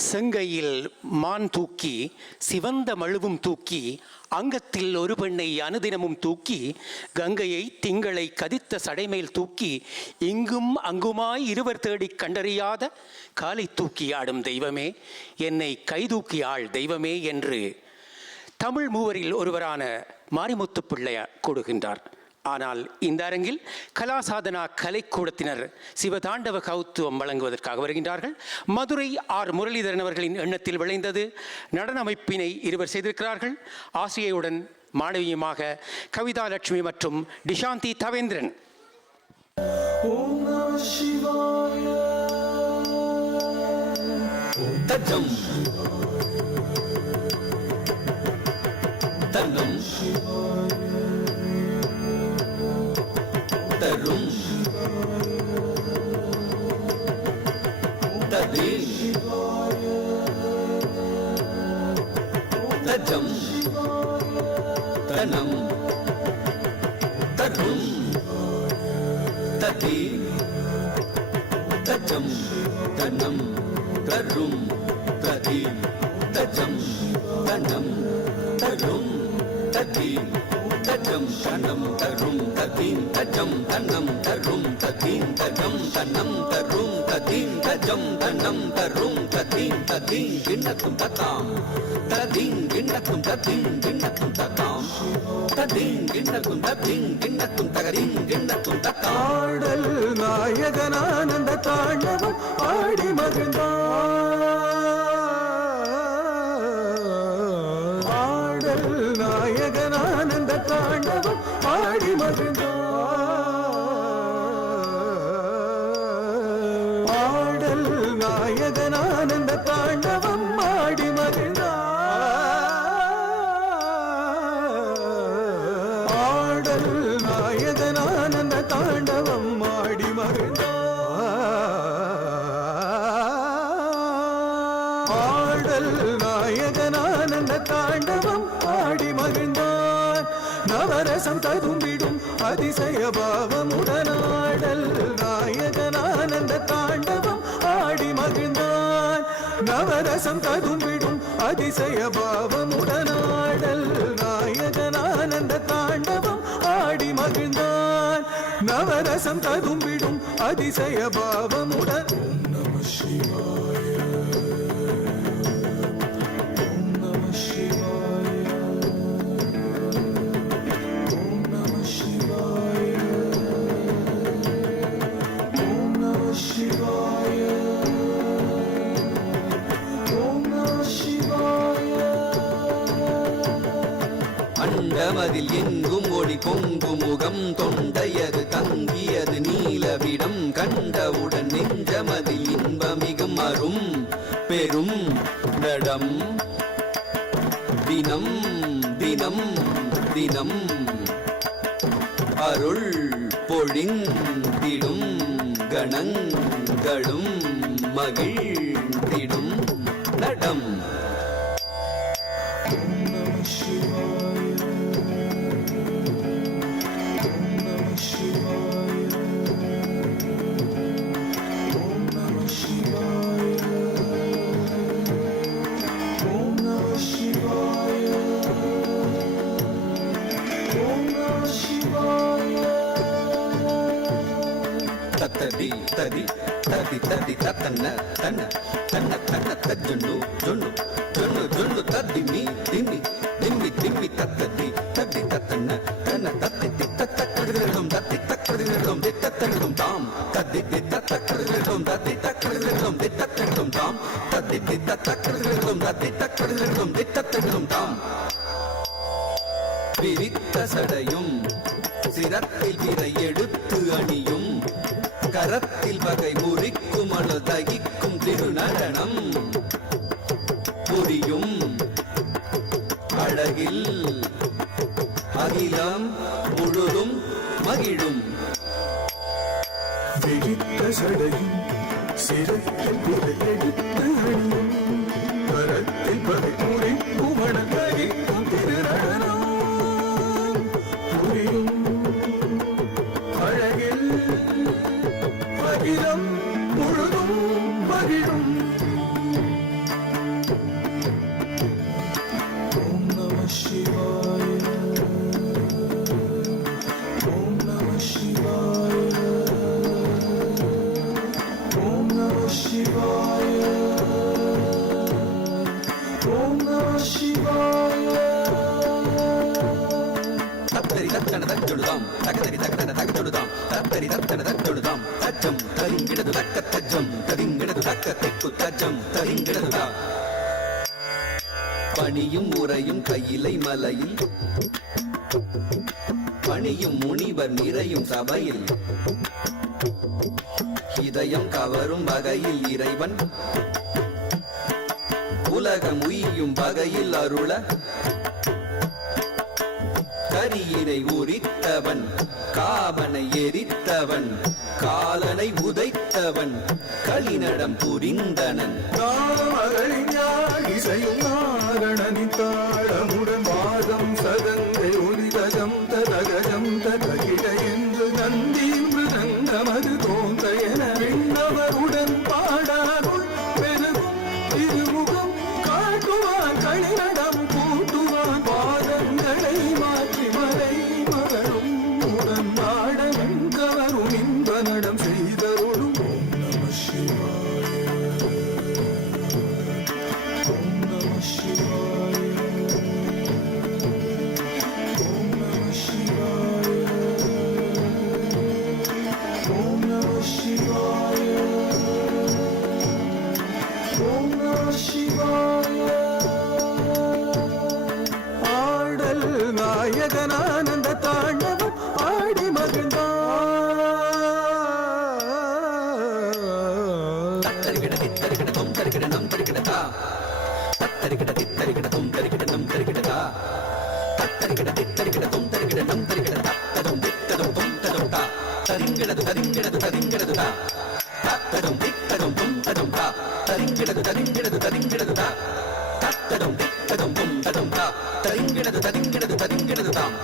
செங்கையில் மான் தூக்கி சிவந்த மழுவும் தூக்கி அங்கத்தில் ஒரு பெண்ணை அனுதினமும் தூக்கி கங்கையை திங்களை கதித்த சடைமேல் தூக்கி இங்கும் அங்குமாய் இருவர் தேடிக் கண்டறியாத காலை தூக்கி ஆடும் தெய்வமே என்னை கைதூக்கி ஆள் தெய்வமே என்று தமிழ் மூவரில் ஒருவரான மாரிமுத்து பிள்ளையா கூடுகின்றார் ஆனால் இந்த அரங்கில் கலாசாதனா கலைக்கூடத்தினர் சிவதாண்டவ கௌத்துவம் வழங்குவதற்காக வருகின்றார்கள். மதுரை ஆர் முரளிதரன் அவர்களின் எண்ணத்தில் விளைந்தது. நடன அமைப்பினை இருவர் செய்திருக்கிறார்கள். ஆசிரியையுடன் மாணவியுமாக கவிதா லட்சுமி மற்றும் டிஷாந்தி தவேந்திரன். தஜம். ததே தஜம் தனம் தரும் ததே தஜம் தனம் தரும் ததே தஜம் தனம் தரும் ததீம் தஜம் தனம் தரும் ததீம் தஜம் தனம் தரும் ததீம் தஜம் தனம் தரும் ததீம் ததீம் கிண்ணத்தும் தத்தாம் ததீம் கிண்ணத்தும் ததீம் கிண்ணத்தும் தத்தாம் ததீம் கிண்ணத்தும் ததீம் கிண்ணத்தும் தகதீம் கிண்ணத்தும் தத்தாம் ஆடல் நாயகனானந்த தாண்டவம் ஆடி மகிழ்ந்தான். ஆடல் நாயகனானந்த தாண்டவம் ஆடி மகிழ்ந்தான். ஆடல் நாயகனானந்த நவரசம் ததும்பிடும் அதிசய பாவமுடனாடல் நாயகனானந்த தாண்டவம் ஆடி மகிழ்ந்தான். நவரசம் ததும்பிடும் அதிசய பாவமுடனாடல் நாயகனானந்த தாண்டவம் ஆடி மகிழ்ந்தான். நவரசம் ததும்பிடும் அதிசய பாவமுடன் நம சிவா அண்டமதில் எங்கும் ஒளி பொங்கு முகம் தொண்டையது தங்கியது நீலவிடம் கண்டவுடன் நெஞ்சமதில் இன்பமிகும் அரும் பெரும் நடம் தினம் தினம் தினம் அருள் பொழிந்திடும் கணங்களும் மகிழ்ந்திடும். தத்தடி தடி தடி தடி தத்தன்ன தன்ன தன்ன தன்ன தஜுண்டு ஜுண்டு ஜுண்டு ஜுண்டு தத்திமி திம்மி திம்மி திம்மி தத்தடி தடி தத்தன்ன தன்ன தத்தி தித்தத்தக்கடுகிறதும் தத்தி தக்கடுகிறதும் தித்தத்தடுதும் தாம் தத்தி தித்தத்தக்கடுகிறதும் தத்தி தக்கடுகிறதும் தித்தத்தடுதும் தாம் தத்தி தித்தத்தக்கடுகிறதும் தத்தி தக்கடுகிறதும் தித்தத்தடுதும் தாம். விரித்த சடையும் சிரத்தில் விரை எடுத்து அணியும் கரத்தில் வகை முறிக்கும் அணு தகிக்கும் திருநடனம் புரியும் அழகில் அகிலம் முழுதும் மகிழும். விழித்த சடையும் சிரத்தில் எடுத்து அணியும். கரத்தில் பகை முறிக்கும் அகிலம் முழுதும் மகிழும். தக்கத்தொழுதாம் தகதரி தகதன தகத்தொழுதாம். தத்தரி தத்தன தத்தொழுதாம். தச்சம் தரிங்கிடது தக்க தஜ்ஜம் தரிங்கிடது தக்க தெக்கு தஜ்ஜம் தரிங்கிடதுதா பணியும் உரையும் கையிலை மலையில். பணியும் முனிவர் நிறையும் சபையில். இதயம் கவரும் வகையில் இறைவன். உலகம் உயியும் வகையில் அருள. கரியினை உரித்தவன் காவனை எரித்தவன் காலனை உதைத்தவன் களிநடம் புரிந்தனன். தாமரைஞான் இசையும் தத்தரிகிட தித்தரிகிட தொம் தரிகிட நம் தரிகிடதா தத்தரிகிட தித்தரிகிட தொம் தரிகிட நம் தரிகிட தத்ததும் தித்ததும் தொம் ததும் தா தரிங்கிடது தரிங்கிடது தரிங்கிடது தா தத்ததும் தித்ததும் தொம் ததும் தா தரிங்கிடது தரிங்கிடது தரிங்கிடது தா தத்ததும் தித்ததும் தொம் ததும் தா தரிங்கிடது தரிங்கிடது தரிங்கிடது தாம்